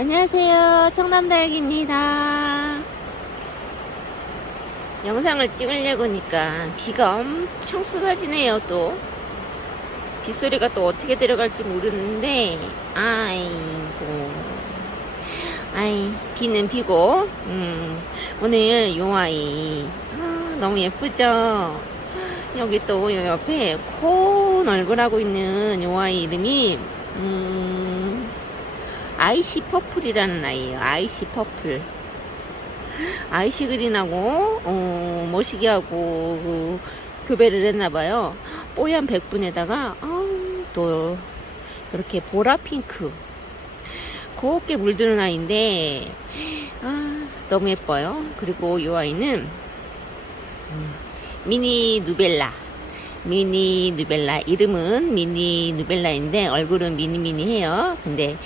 안녕하세요. 청남다육입니다. 영상을 찍으려고 하니까 비가 엄청 쏟아지네요, 또. 빗소리가 또 어떻게 들어갈지 모르는데, 아이고. 아이, 비는 비고, 음, 오늘 요 아이, 아, 너무 예쁘죠? 여기 또요 옆에 콘 얼굴하고 있는 요 아이 이름이, 음, 아이시 퍼플이라는 아이예요. 아이시 퍼플. 아이시 그린하고 어, 머시기하고 그, 교배를 했나봐요. 뽀얀 백분에다가 아우, 또 이렇게 보라 핑크 곱게 물드는 아이인데 아, 너무 예뻐요. 그리고 이 아이는 음, 미니 누벨라 미니 누벨라 이름은 미니 누벨라인데 얼굴은 미니미니해요. 근데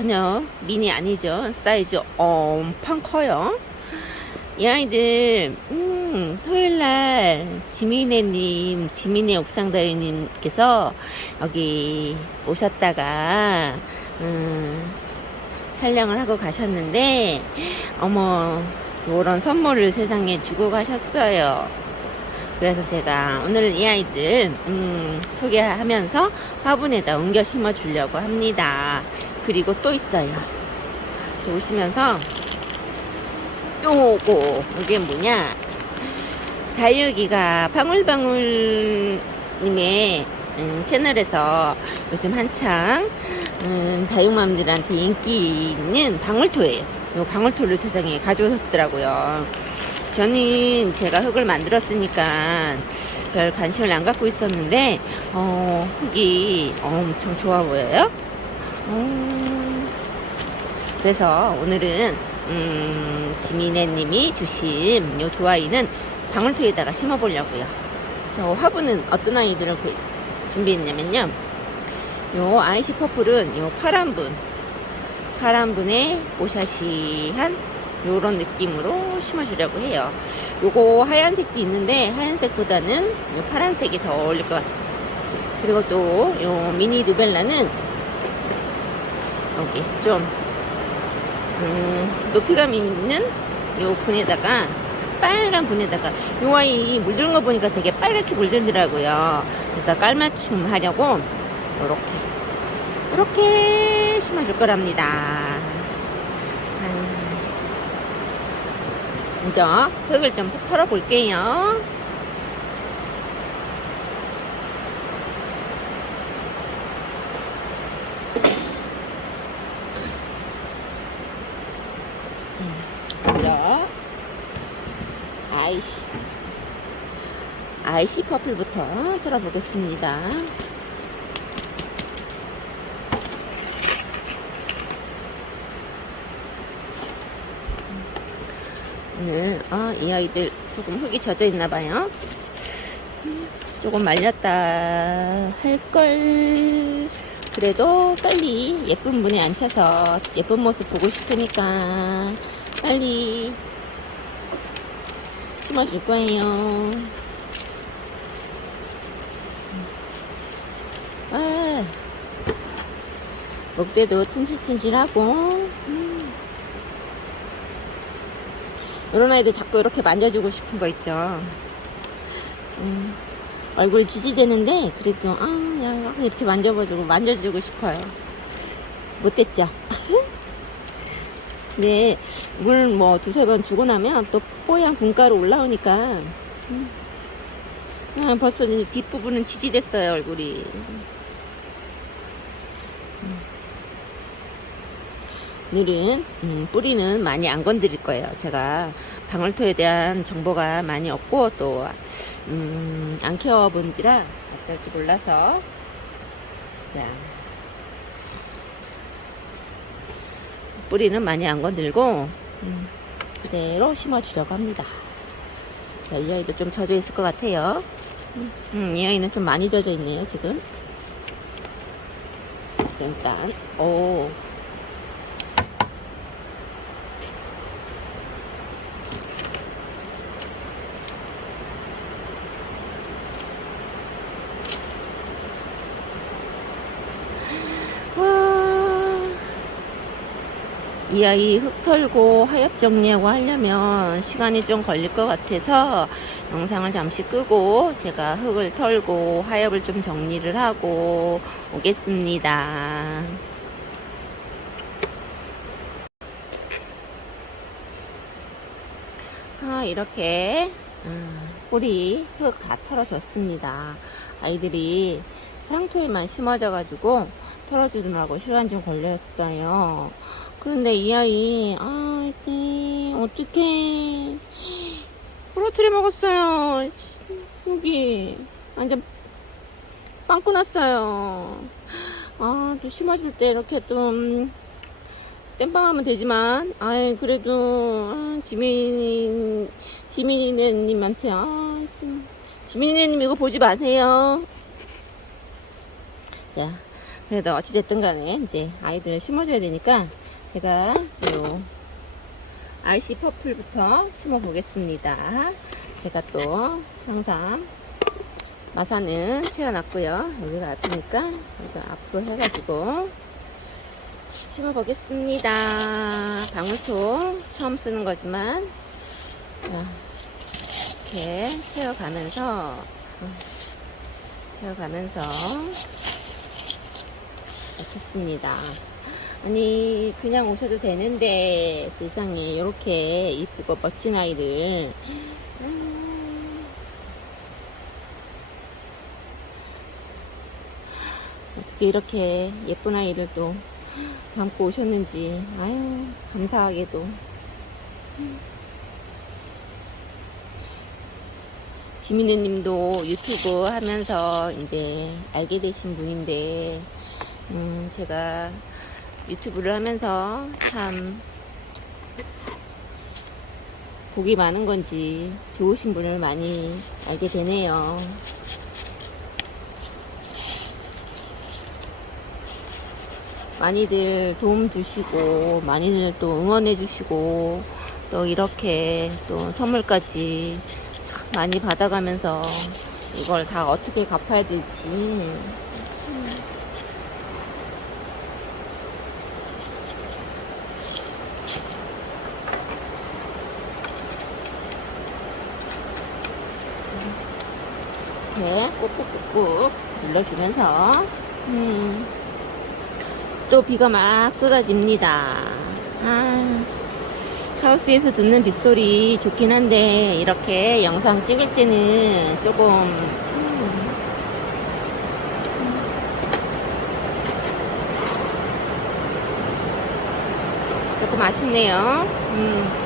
전혀 미니 아니죠. 사이즈 엄청 커요. 이 아이들 음, 토요일날 지민혜님, 지민혜 옥상다리님께서 여기 오셨다가 음, 촬영을 하고 가셨는데 어머 이런 선물을 세상에 주고 가셨어요. 그래서 제가 오늘 이 아이들 음, 소개하면서 화분에다 옮겨 심어 주려고 합니다. 그리고 또 있어요. 오시면서 요거 이게 뭐냐 다육이가 방울방울님의 음, 채널에서 요즘 한창 음, 다육맘들한테 인기 있는 방울토예요. 요 방울토를 세상에 가져오셨더라고요. 저는 제가 흙을 만들었으니까 별 관심을 안 갖고 있었는데 어, 흙이 엄청 좋아 보여요. 음, 그래서 오늘은 음, 지민혜님이 주신 요 두 아이는 방울토에다가 심어보려고요. 저 화분은 어떤 아이들을 구- 준비했냐면요. 요 아이시 퍼플은 요 파란 분, 파란분에 오샤시한 요런 느낌으로 심어주려고 해요. 요거 하얀색도 있는데 하얀색보다는 요 파란색이 더 어울릴 것 같아요. 그리고 또 요 미니 누벨라는 여기 좀 음, 높이감 있는 요 분에다가 빨간 분에다가 요 아이 물드는 거 보니까 되게 빨갛게 물들더라고요. 그래서 깔맞춤 하려고 요렇게 이렇게 심어줄 거랍니다. 아유. 먼저 흙을 좀 털어 볼게요. 먼저 아이시 아이시 퍼플부터 털어보겠습니다. 오늘 아, 이 아이들 조금 흙이 젖어 있나 봐요. 음, 조금 말렸다 할 걸. 그래도 빨리 예쁜 분에 앉혀서 예쁜 모습 보고 싶으니까 빨리 심어줄 거예요. 아, 목대도 튼실튼실하고, 음. 이런 아이들 자꾸 이렇게 만져주고 싶은 거 있죠. 음, 얼굴 지지대는데, 그래도, 아, 야, 이렇게 만져봐주고, 만져주고 싶어요. 못됐죠? 근데, 물 뭐 두세 번 주고 나면 또 뽀얀 분가루 올라오니까, 음. 아, 벌써 이 뒷부분은 지지됐어요, 얼굴이. 오늘은 음, 뿌리는 많이 안 건드릴 거예요. 제가 방울토에 대한 정보가 많이 없고 또 음, 안 키워본지라 어떨지 몰라서 자 뿌리는 많이 안 건들고 음, 그대로 심어주려고 합니다. 자, 이 아이도 좀 젖어 있을 것 같아요. 음, 음, 이 아이는 좀 많이 젖어 있네요, 지금. 일단, 오, 와, 이 아이 흙 털고 하엽 정리하고 하려면 시간이 좀 걸릴 것 같아서 영상을 잠시 끄고 제가 흙을 털고 하엽을 좀 정리를 하고 오겠습니다. 아, 이렇게 음, 뿌리 흙 다 털어졌습니다. 아이들이 상토에만 심어져가지고 털어주느라고 시간 좀 걸렸어요. 그런데 이 아이, 아, 이 어떡해. 부러뜨려 먹었어요. 씨, 여기. 완전 빵꾸 났어요. 아, 또 심어줄 때 이렇게 또, 음, 땜빵하면 되지만, 아이, 그래도, 아, 지민, 지민이네님한테, 아, 좀, 지민이네님 이거 보지 마세요. 자, 그래도 어찌됐든 간에, 이제 아이들 심어줘야 되니까, 제가, 요, RC 퍼플부터 심어 보겠습니다. 제가 또, 항상, 마사는 채워놨고요. 여기가 아프니까, 여기가 앞으로 해가지고, 심어 보겠습니다. 방울토 처음 쓰는 거지만 자, 이렇게 채워가면서 음, 채워가면서 넣겠습니다. 아니 그냥 오셔도 되는데 세상에 이렇게 이쁘고 멋진 아이들. 음, 어떻게 이렇게 예쁜 아이를 또 담고 오셨는지 아유 감사하게도. 지민우님도 유튜브 하면서 이제 알게 되신 분인데 음 제가 유튜브를 하면서 참 복이 많은 건지 좋으신 분을 많이 알게 되네요. 많이들 도움 주시고 많이들 또 응원해 주시고 또 이렇게 또 선물까지 참 많이 받아가면서 이걸 다 어떻게 갚아야 될지 이렇게 꾹꾹꾹꾹 눌러주면서 음. 또 비가 막 쏟아집니다. 아, 하우스에서 듣는 빗소리 좋긴 한데 이렇게 영상 찍을 때는 조금 음, 조금 아쉽네요. 음.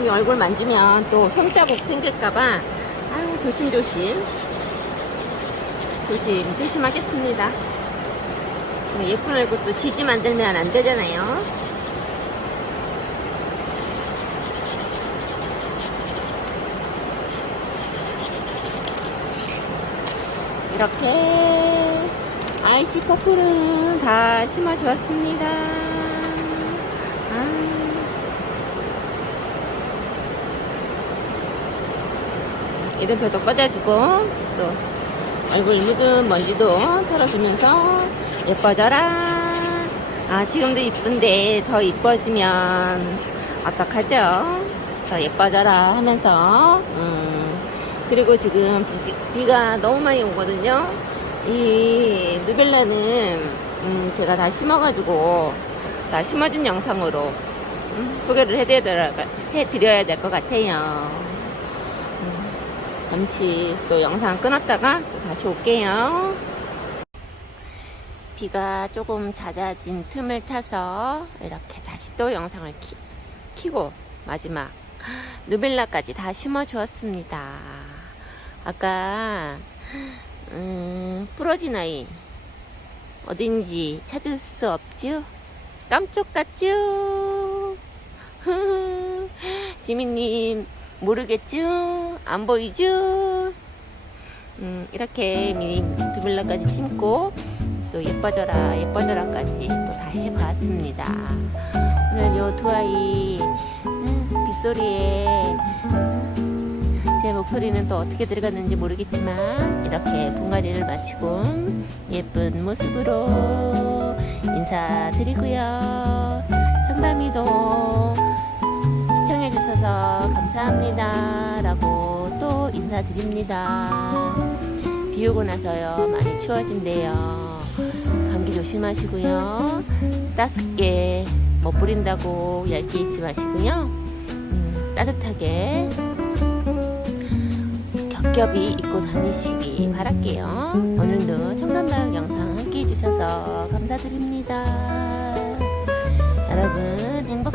여기 얼굴 만지면 또 손자국 생길까봐. 아유 조심조심. 조심 조심하겠습니다. 또 예쁜 얼굴 또 지지 만들면 안 되잖아요. 이렇게 아이시 퍼플은 다 심어 주었습니다 아. 이름표도 꽂아주고 또 얼굴 묻은 먼지도 털어주면서 예뻐져라. 아 지금도 이쁜데 더 이뻐지면 어떡하죠? 더 예뻐져라 하면서 음, 그리고 지금 비, 가 너무 많이 오거든요. 이 누벨라는 음, 제가 다 심어가지고 다 심어진 영상으로 음, 소개를 해드려야, 해드려야 될 것 같아요 잠시 또 영상 끊었다가 또 다시 올게요. 비가 조금 잦아진 틈을 타서 이렇게 다시 또 영상을 키, 키고 마지막 누벨라까지 다 심어 주었습니다. 아까 음, 부러진 아이 어딘지 찾을 수 없죠? 깜짝 같죠? 지민님 모르겠죠? 안 보이죠? 음, 이렇게 미니 두블라까지 심고 또 예뻐져라 예뻐져라까지 또 다 해봤습니다. 오늘 요 두 아이 음, 빗소리에 음, 제 목소리는 또 어떻게 들어갔는지 모르겠지만 이렇게 분갈이를 마치고 예쁜 모습으로 인사드리고요. 청담이도 시청해주셔서 감사합니다. 라고 또 인사드립니다. 비 오고 나서요. 많이 추워진대요. 감기 조심하시고요. 따숩게 못 부린다고 얇게 입지 마시고요. 음, 따뜻하게 겹겹이 입고 다니시기 바랄게요. 오늘도 청담마을 영상 함께 해주셔서 감사드립니다. 여러분 행복